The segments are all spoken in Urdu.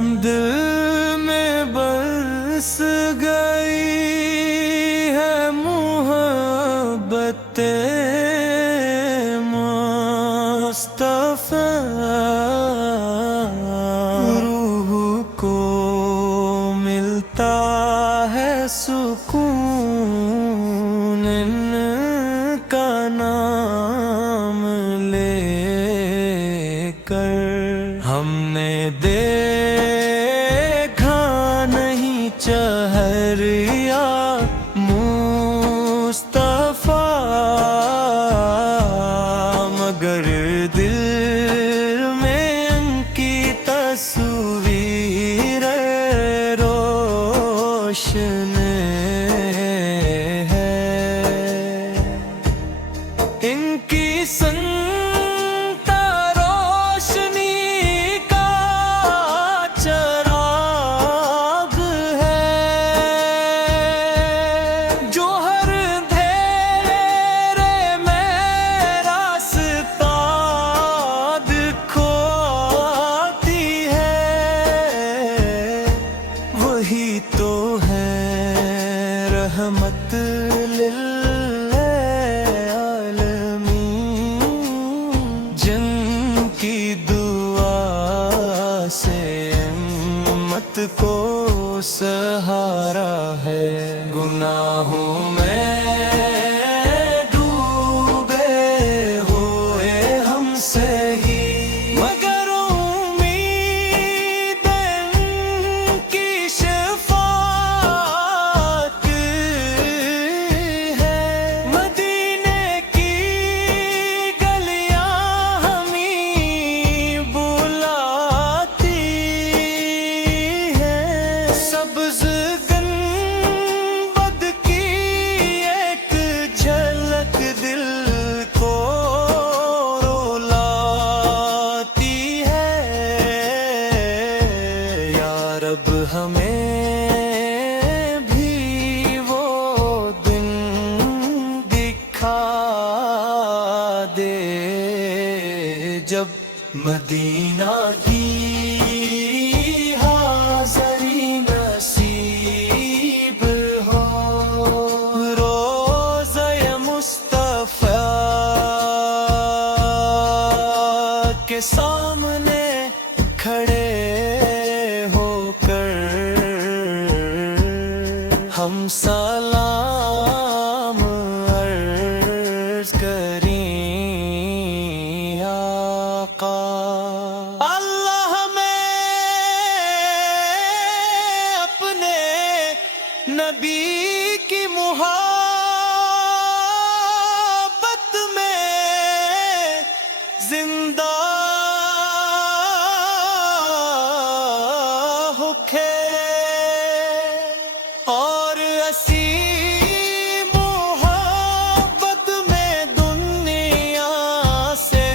دل میں برس گئی ہے محبت مصطفیٰ، روح کو ملتا ہے سکون ان کا نام لے کر۔ ہم نے دیکھا نہیں چہرہ مصطفیٰ، مگر دل میں ان کی تصویر روشن ہے۔ ان کی سنتا روشنی کا چراغ ہے، جو ہر اندھیرے میں راستہ دکھاتی ہے۔ وہی تو ہے رحمت للعالمین، جن کی دعا سے امت کو سہارا ہے۔ گناہوں میں ڈوبے ہوئے ہم سے ہی، مگر امید ان کی شفاعت ہے۔ مدینے کی گلیاں ہمیں بلاتی ہیں، سبز گنبد کی ایک جھلک دل کو رلاتی ہے۔ یا رب ہمیں بھی وہ دن دکھا دے جب مدینہ کی حاضری نصیب ہو، روضہ مصطفیٰ کے سامنے کھڑے ہو کر ہم سلام عرض کریں آقا۔ اللہ ہمیں اپنے نبی کی محبت میں زندہ رکھے، اور اسی محبت میں دنیا سے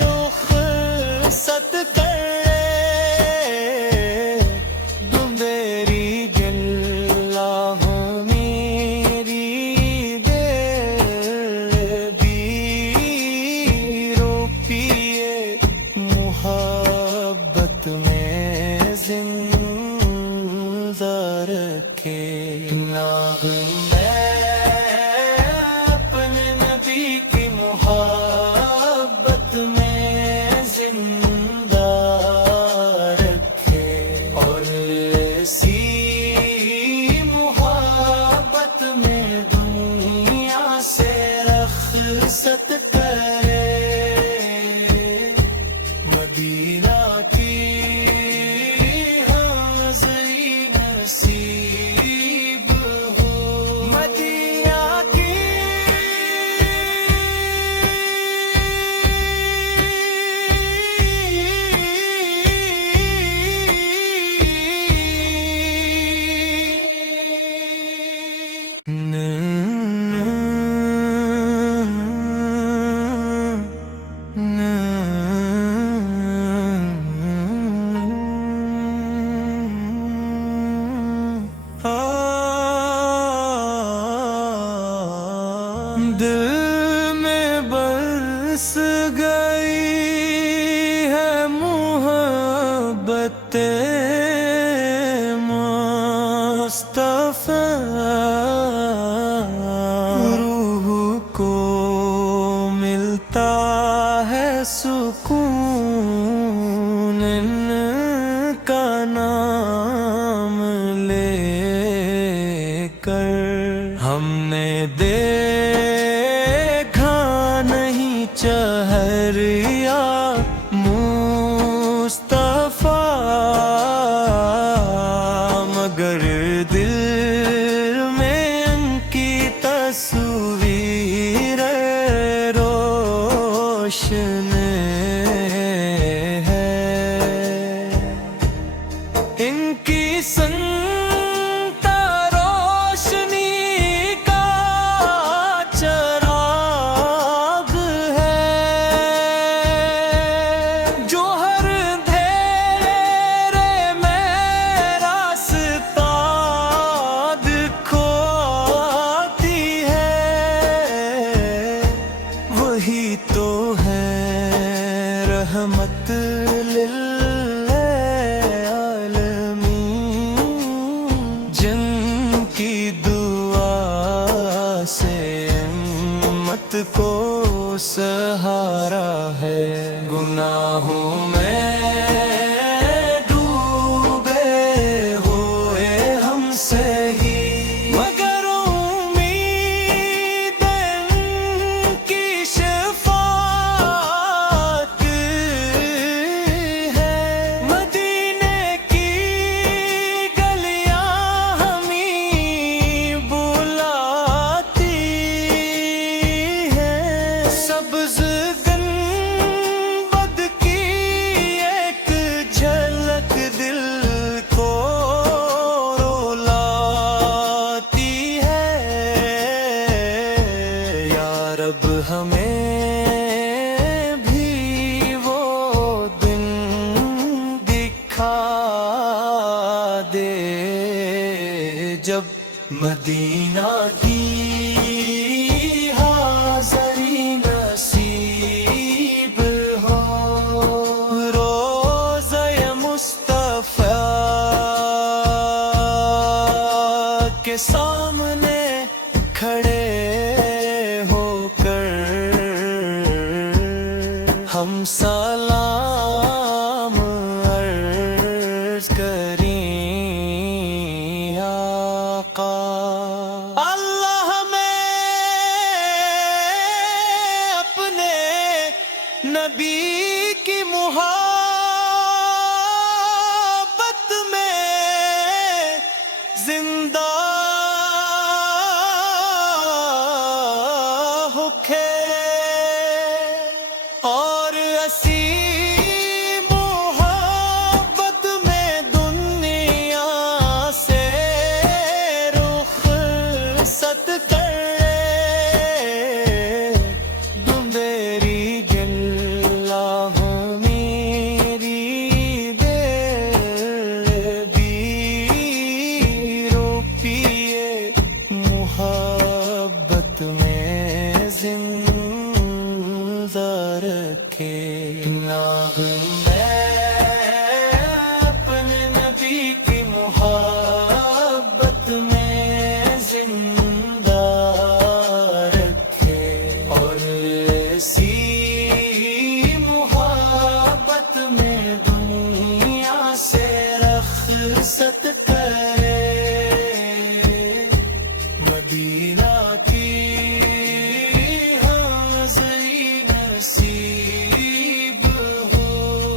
رخصت کرے۔ میری دل میری دل بھی روپیے محبت میں زندہ رکھے۔ ناغ میں اپنے نبی کی محبت میں زندہ رکھے، اور اسی محبت میں دنیا سے رخصت کرے۔ مدینہ کی حاضری نصیب ہو، رحمت للعالمین، جن کی دعا سے امت کو سہارا ہے، گناہوں میں ڈوبے ہوئے ہم سے ہی، مگر امید ان کی شفاعت ہے، مدینے کی گلیاں ہمیں بلاتی ہیں، سبز گنبد کی ایک جھلک دل کو رولاتی ہے، یا رب ہمیں بھی وہ دن دکھا دے جب مدینہ کی حاضری نصیب ہو، روضہ مصطفیٰ کے سامنے کھڑے ہو کر ہم سلام عرض کریں آقا۔ اللہ ہمیں اپنے نبی کی محبت میں زندہ رکھے، اور اسی محبت میں دنیا سے رخصت کرے، میری دل میری دل بھی روپیے محبت میں زندہ رکھے، ناغ میں اپنے نبی کی محبت میں زندہ رکھے، اور اسی محبت میں دنیا سے رخصت کرے، مدینہ کی حاضری نصیب ہو،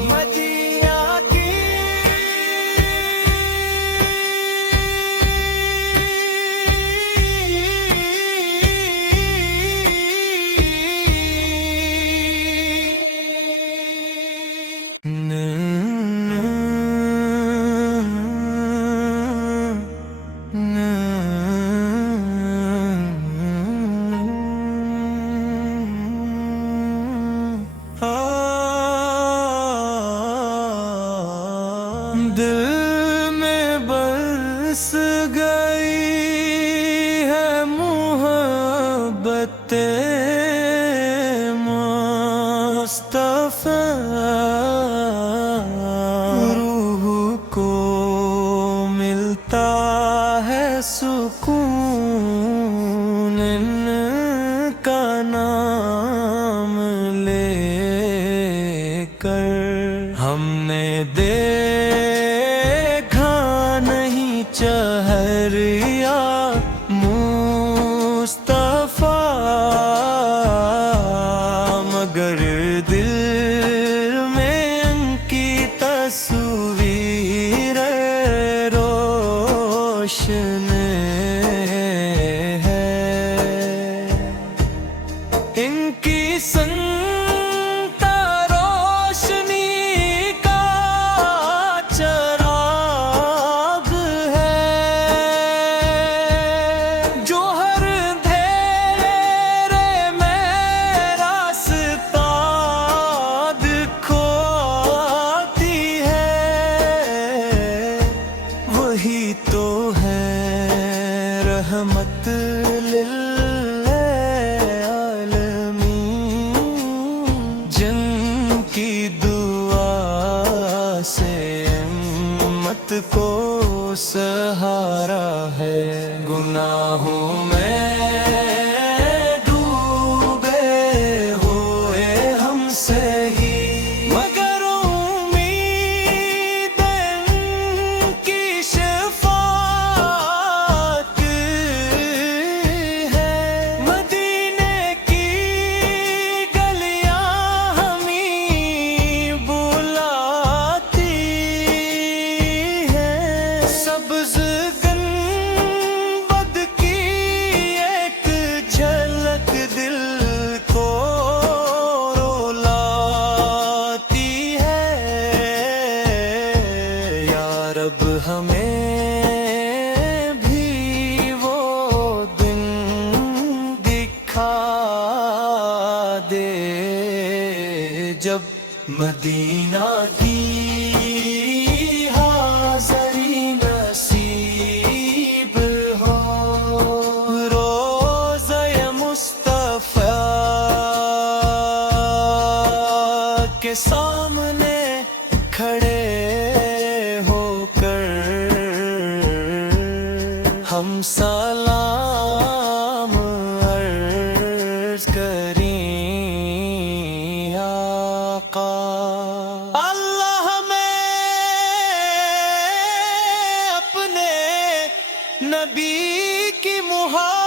مدینہ کی دل میں برس گئی ہے محبت مصطفیٰ، روح کو ملتا ہے سکون ان کا نام لے کر، ہم نے دیکھا نہیں چہریا مصطفیٰ، مگر دل میں ان کی تصویر روشن ہے، ان کی روشنی کا چراغ ہے، کو سہارا ہے، گناہوں میں ڈوبے ہوئے ہم سے ہی، مگر امید ان کی شفاعت ہے، مدینے کی گلیاں ہمیں بلاتی ہیں، سبز گنبد کی ایک جھلک دل کو رولاتی ہے، یا رب ہمیں بھی وہ دن دکھا دے جب مدینہ کی حاضری نصیب ہو، روضہ مصطفیٰ کے سامنے کھڑے ہو کر ہم سلام عرض کریں آقا۔ اللہ ہمیں اپنے نبی کی محبت